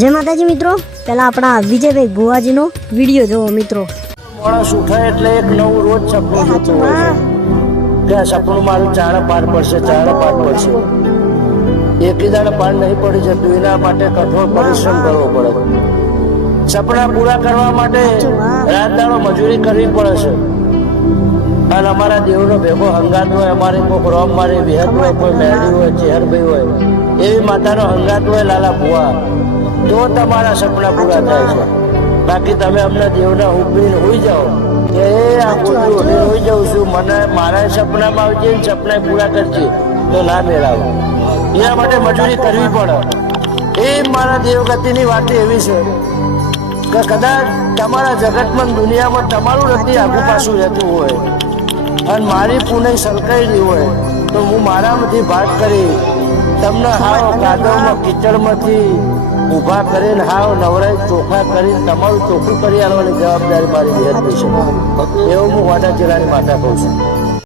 જય માતાજી મિત્રો, પહેલા આપણા વિજયભાઈ ભુવાજીનો વિડીયો જોવો મિત્રો. માણસ ઉઠાય એટલે એક નવું રોજ સપનું જોતું હોય છે કે આ સપનું મારું ચાણે પાર પડશે, ચાણે પાર પડશે. એકી દાડે પાર નહીં પડી જતું, એના માટે કઠોર પરિશ્રમ કરવો પડે. સપના પૂરા કરવા માટે રાત દાડો મજૂરી કરવી પડે છે. અને અમારા દેવનો ભેગો હંગાત હોય, અમારી કોઈ રોમ મારી વિહત હોય, કોઈ મેરડી હોય, ચેહરભાઈ હોય, એવી માતાનો હંગાત હોય લાલા ભુવા, તો તમારા સપના પૂરા થાય છે. બાકી તમે અમને દેવના હુકમીને હોઈ જાઓ કે આ ગોઠવી ઓઢીને હોઈ જાઉં છું, મને મારા સપનામાં આવજે ને સપના પૂરા કરજે, તો ના મેળાવો. એના માટે મજૂરી કરવી પડે. એ મારા દેવગતિની વાત એવી છે કે કદાચ તમારા જગતમાં દુનિયામાં તમારું નથી આગુ પાછું રહેતું હોય અને મારી પુનઃ સરકાઈ હોય, તો હું મારામાંથી ભાગ કરી તમને હાવ કાદવમાં કીચડમાંથી ઊભા કરીને હાવ નવરાઈ ચોખ્ખા કરીને તમારું ચોખ્ખું કરી આવવાની જવાબદારી મારી વિહતની છે. એવું હું વાડા જિલ્લાની માતા કહું છું.